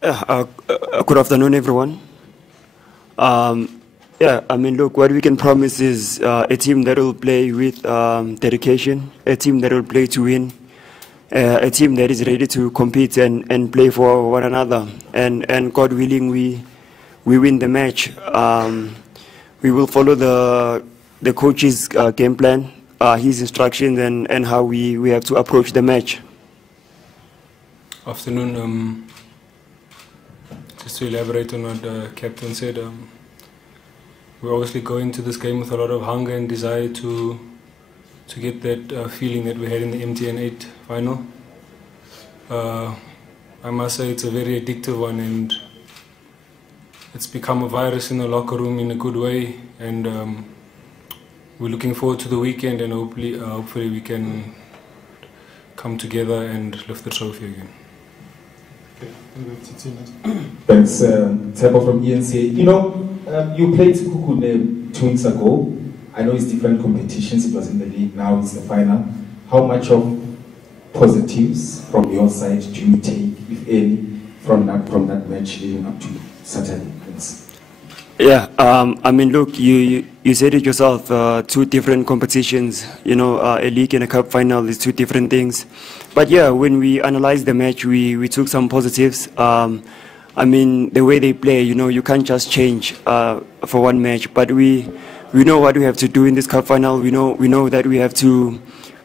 Good afternoon, everyone. Yeah, I mean, look, what we can promise is a team that will play with dedication, a team that will play to win, a team that is ready to compete and play for one another. And God willing, we win the match. We will follow the coach's game plan, his instructions, and how we have to approach the match. Afternoon. Just to elaborate on what the captain said, we're obviously going to this game with a lot of hunger and desire to get that feeling that we had in the MTN 8 final. I must say it's a very addictive one, and it's become a virus in the locker room in a good way, and we're looking forward to the weekend, and hopefully we can come together and lift the trophy again. Thanks, Tebo from ENCA. You know, you played Sekhukhune 2 weeks ago. I know it's different competitions. It was in the league. Now it's the final. How much of positives from your side do you take, if any, from that match leading up to Saturday? Thanks. Yeah, I mean, look, you said it yourself, 2 different competitions, you know, a league and a cup final is 2 different things. But yeah, when we analyzed the match, we took some positives. I mean, the way they play, you know, you can't just change for one match, but we know what we have to do in this cup final. We know that we have to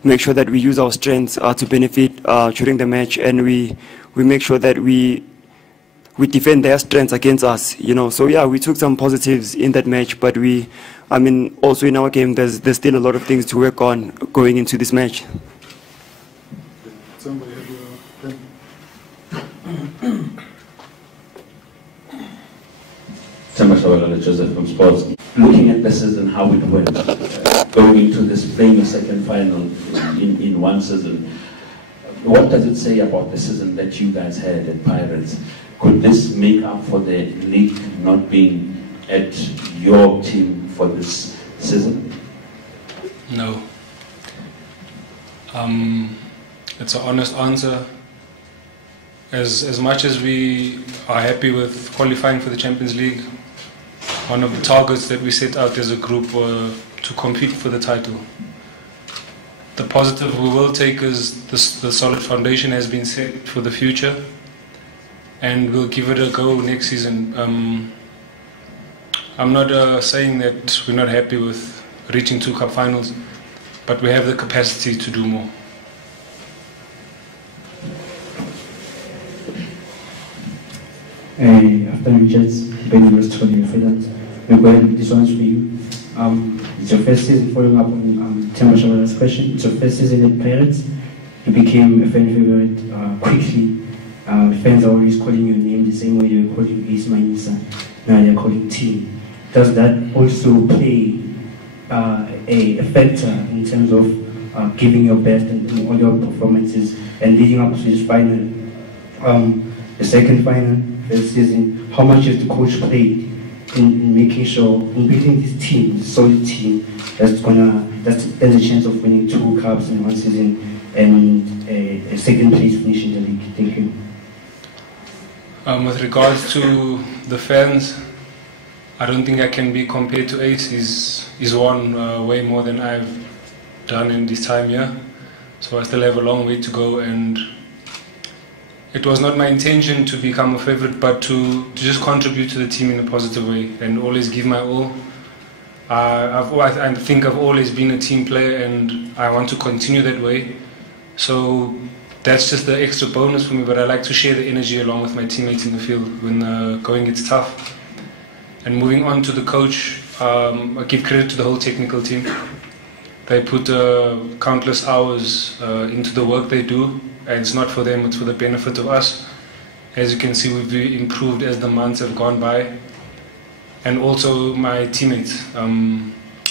make sure that we use our strengths to benefit during the match, and we make sure that we defend their strengths against us, you know. So yeah, we took some positives in that match, but I mean, also in our game, there's still a lot of things to work on going into this match. Somebody have Timm, Joseph from Sports. Looking at the season, how it went, going into this playing a second final in one season, what does it say about the season that you guys had at Pirates? Could this make up for the league not being at your team for this season? No. It's an honest answer. As much as we are happy with qualifying for the Champions League, one of the targets that we set out as a group were to compete for the title. The positive we will take is the solid foundation has been set for the future, and we'll give it a go next season. I'm not saying that we're not happy with reaching 2 cup finals, but we have the capacity to do more. Afternoon, Jets. Benny Versfeld, Midfielder. Miguel, this one's for you. It's your first season, following up on Timm's question. It's your first season at Pirates. You became a fan favorite quickly. Fans are always calling your name the same way they were calling Ace Manisa. Now they're calling Timm. Does that also play a factor in terms of giving your best in all your performances and leading up to this final? The second final this season, how much has the coach played in making sure, in building this team, this solid team that's has a chance of winning 2 cups in one season and a second place finish in the league? Thank you. With regards to the fans, I don't think I can be compared to Ace. He's won way more than I've done in this time here, so I still have a long way to go, and it was not my intention to become a favorite, but to just contribute to the team in a positive way and always give my all. I think I've always been a team player, and I want to continue that way. So that's just the extra bonus for me, but I like to share the energy along with my teammates in the field when going gets tough. And moving on to the coach, I give credit to the whole technical team. They put countless hours into the work they do, and it's not for them, it's for the benefit of us. As you can see, we've improved as the months have gone by. And also my teammates.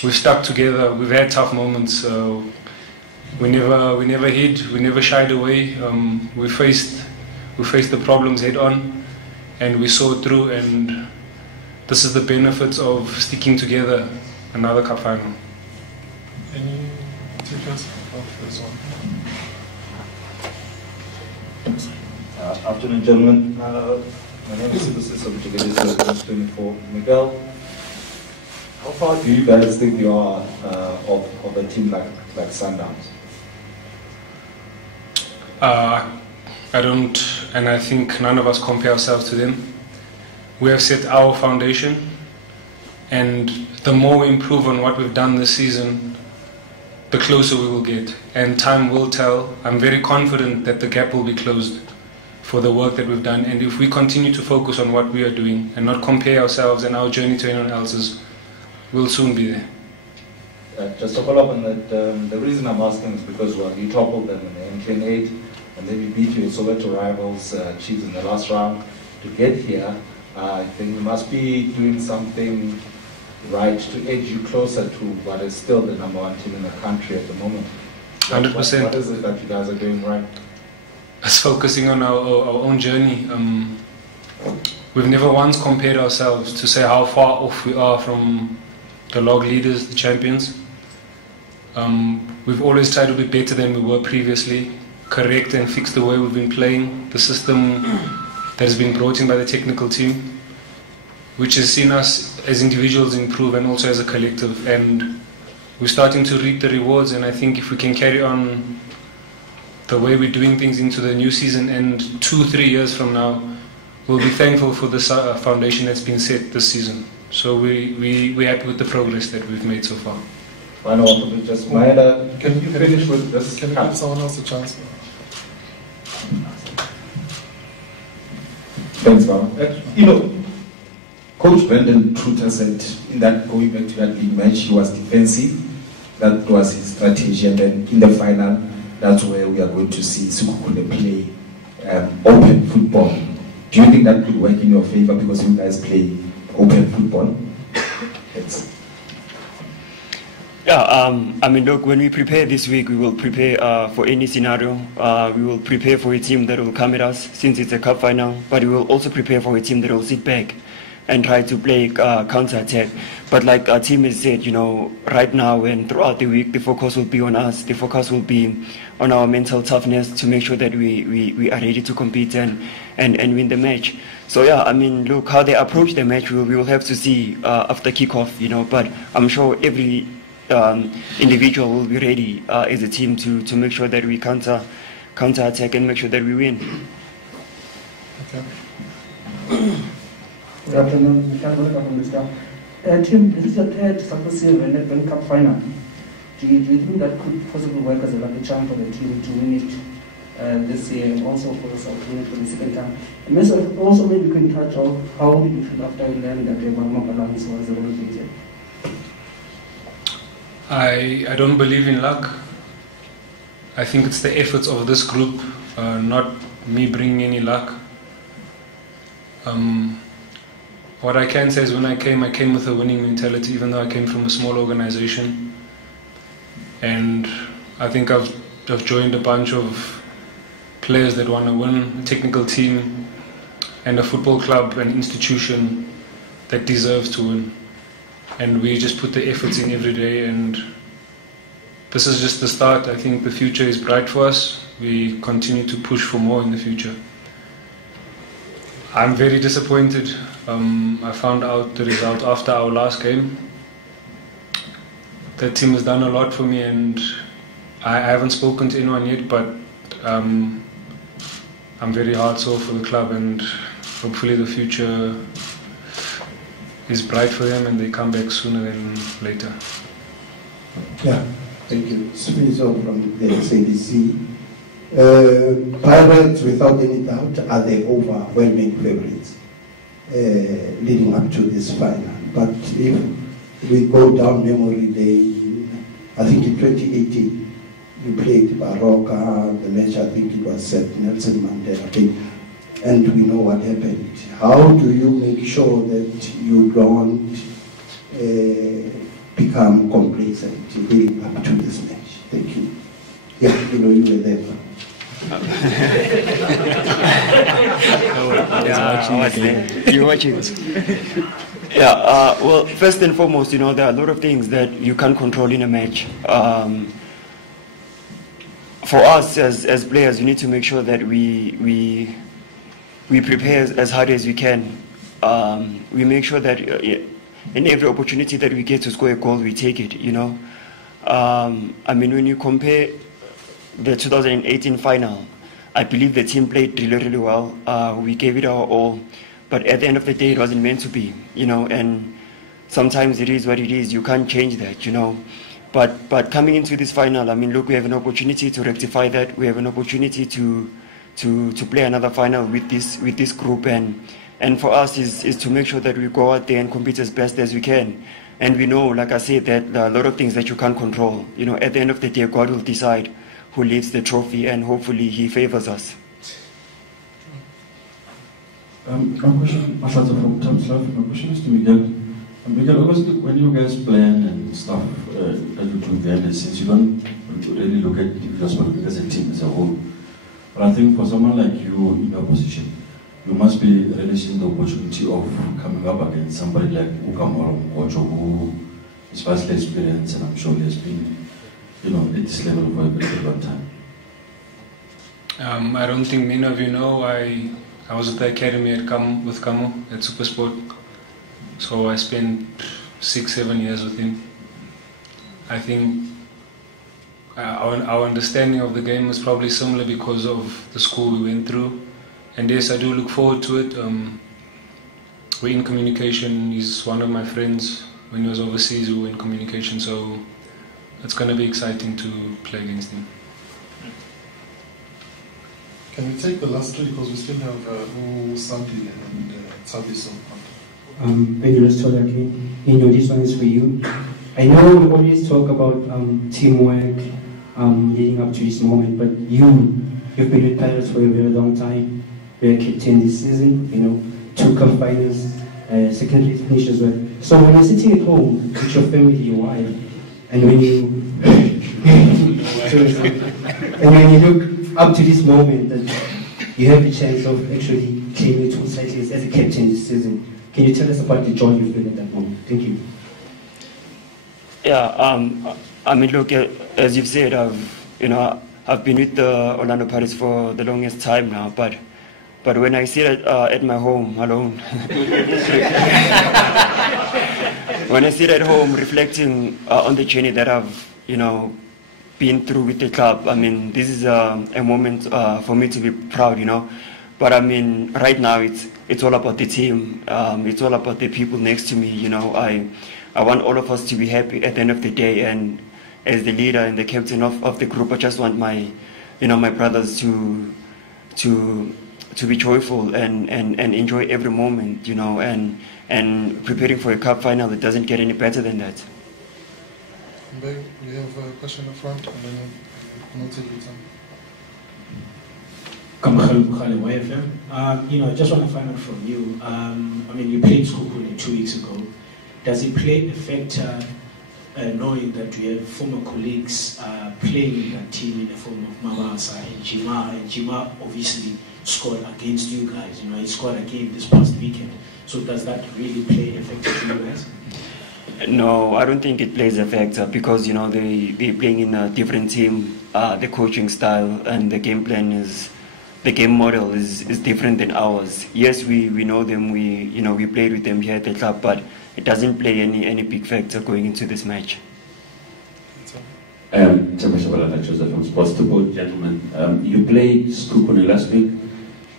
We've stuck together, we've had tough moments. We never hid, we never shied away. We faced the problems head on, and we saw it through, and this is the benefits of sticking together. Another cup final. Any takers of this one? Afternoon, gentlemen. My name is Loftus, 24. Miguel, how far do you guys think you are of a team like Sundowns? I don't, and I think none of us compare ourselves to them. We have set our foundation, and the more we improve on what we've done this season, the closer we will get. And time will tell. I'm very confident that the gap will be closed for the work that we've done. And if we continue to focus on what we are doing and not compare ourselves and our journey to anyone else's, we'll soon be there. Just to follow up on that, the reason I'm asking is because you toppled them in the MK8, and then you beat your Soweto rivals, Chiefs, in the last round. To get here, I think you must be doing something right to edge you closer to what is still the #1 team in the country at the moment. 100%. What is it that you guys are doing right? Us focusing on our own journey. We've never once compared ourselves to say how far off we are from the log leaders, the champions. We've always tried to be better than we were previously, correct and fix the way we've been playing, the system that has been brought in by the technical team, which has seen us as individuals improve and also as a collective. And we're starting to reap the rewards, and I think if we can carry on the way we're doing things into the new season, and 2-3 years from now, we'll be thankful for this foundation that's been set this season. So we're happy with the progress that we've made so far. Final one, just Maela, can you finish with this? Can you give someone else a chance? Thanks, Bob. Coach Brendan Truter said in that, going back to that big match, he was defensive. That was his strategy, and then in the final, that's where we are going to see Sekhukhune play open football. Do you think that could work in your favor because you guys play open football? Thanks. Yeah, I mean, look, when we prepare this week, we will prepare for any scenario. We will prepare for a team that will come at us since it's a cup final, but we will also prepare for a team that will sit back and try to play counter-attack. But like our team has said, right now and throughout the week, the focus will be on us. The focus will be on our mental toughness to make sure that we are ready to compete and win the match. So yeah, I mean, look, how they approach the match, we will have to see after kickoff, but I'm sure every individual will be ready as a team to make sure that we counter-attack and make sure that we win. Okay. Good afternoon, Miguel from the staff. Timm, this is your third successive Nedbank Cup Final. Do you think that could possibly work as a lucky charm for the team to win it this year, and also for us to win it for the second time? And also maybe you can touch on how did you feel after you learned that Maela was the role player? I don't believe in luck. I think it's the efforts of this group, not me bringing any luck. What I can say is when I came with a winning mentality, even though I came from a small organization. And I think I've joined a bunch of players that want to win, a technical team, and a football club, an institution that deserves to win. And we just put the efforts in every day, and this is just the start. I think the future is bright for us. We continue to push for more in the future. I'm very disappointed. I found out the result after our last game. The team has done a lot for me, and I haven't spoken to anyone yet, but I'm very hard sore for the club, and hopefully the future is bright for them and they come back sooner than later. Yeah, thank you. Spencer from the SABC. Pirates, without any doubt, are the overwhelming favorites leading up to this final. But if we go down memory lane, I think in 2018, you played Baroka, the match, I think it was Nelson Mandela, and we know what happened. How do you make sure that you don't become complacent leading up to this match? Thank you. Yeah, you were there. You're watching. Yeah, well, first and foremost, there are a lot of things that you can't control in a match. For us as players, we need to make sure that we we prepare as hard as we can. We make sure that in every opportunity that we get to score a goal, we take it, you know. I mean, when you compare the 2018 final, I believe the team played really, really well. We gave it our all, but at the end of the day, it wasn't meant to be, you know, and sometimes it is what it is. You can't change that, you know. But coming into this final, I mean, look, we have an opportunity to rectify that. We have an opportunity to play another final with this group, and for us is to make sure that we go out there and compete as best as we can. And we know, like I said, that there are a lot of things that you can't control. You know, at the end of the day, God will decide who leads the trophy, and hopefully He favors us. My question, from Timm's life, my question is to Miguel. Miguel, obviously, when you guys plan and stuff that you do then, since you don't really look at individual sport as a team as a whole, but I think for someone like you in your position, you must be relishing the opportunity of coming up against somebody like Ukamoro Ocho, who is vastly experienced, and I'm sure he has been, you know, at this level for a very long time. I don't think many of you know, I was at the academy with Kamo at Supersport. So I spent 6-7 years with him. I think our understanding of the game was probably similar because of the school we went through. And yes, I do look forward to it. We're in communication. He's one of my friends. When he was overseas, we were in communication. So it's going to be exciting to play against him. Can we take the last three because we still have Sampi and Tsabiso? Thank you, Mr. again. This one is for you. I know we always talk about teamwork leading up to this moment, but you've been with Pirates for a very long time. You're captain this season, you know, 2 cup finals, secondary finish as well. So when you're sitting at home with your family, your wife, and when you look up to this moment that you have the chance of actually claiming 2 titles as a captain this season, can you tell us about the joy you feel at that moment? Thank you. Yeah, I mean, look, as you've said, I've been with the Orlando Pirates for the longest time now, but when I sit at my home alone, when I sit at home reflecting on the journey that I've, you know, been through with the club, I mean, this is a moment for me to be proud, you know. But I mean, right now it's all about the team. It's all about the people next to me, you know. I want all of us to be happy at the end of the day, and as the leader and the captain of the group, I just want my brothers to be joyful and enjoy every moment, you know, and preparing for a cup final. It doesn't get any better than that. Miguel, we have a question up front, and then we'll take it on. You know, I just want to find out from you. I mean, you played Sekhukhune 2 weeks ago. Does it play a factor knowing that we have former colleagues playing in that team in the form of Mabasa and Jima? And Jima obviously scored against you guys. You know, he scored a game this past weekend. So does that really play a factor for you guys? No, I don't think it plays a factor because, you know, they're playing in a different team. The coaching style and the game plan the game model is different than ours. Yes, we know them. We played with them here at the club, but it doesn't play any big factor going into this match. Joseph from Sports to both gentlemen. You played Sekhukhune last week.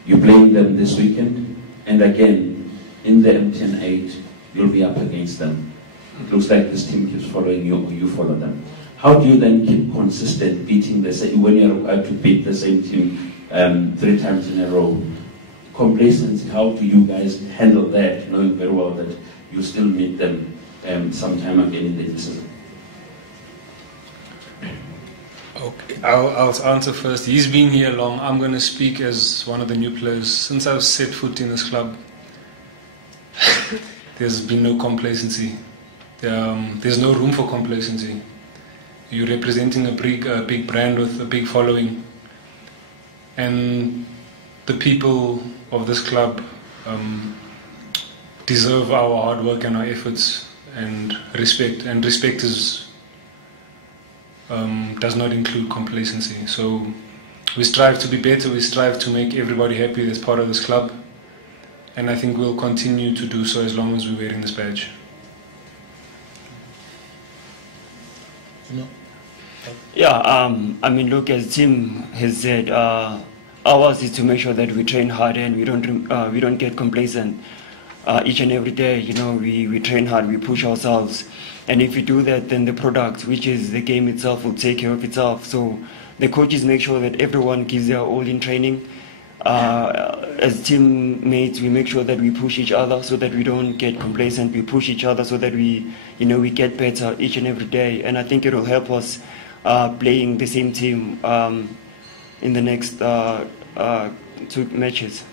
You played them this weekend, and again in the MTN8 you'll be up against them. It looks like this team keeps following you, or you follow them. How do you then keep consistent beating the same when you're required to beat the same team 3 times in a row? Complacency, how do you guys handle that, knowing very well that you still meet them sometime again in the season? Okay, I'll answer first. He's been here long. I'm going to speak as one of the new players. Since I've set foot in this club, there's been no complacency. There's no room for complacency. You're representing a big brand with a big following, and the people of this club deserve our hard work and our efforts and respect. And respect does not include complacency. So we strive to be better, we strive to make everybody happy that's part of this club, and I think we'll continue to do so as long as we're wearing this badge. Yeah, I mean, look, as Timm has said, ours is to make sure that we train hard and we don't get complacent. Each and every day, you know, we train hard, we push ourselves, and if we do that, then the product, which is the game itself, will take care of itself. So the coaches make sure that everyone gives their all in training. As teammates, we make sure that we push each other so that we don't get complacent. We push each other so that we get better each and every day. And I think it will help us playing the same team in the next 2 matches.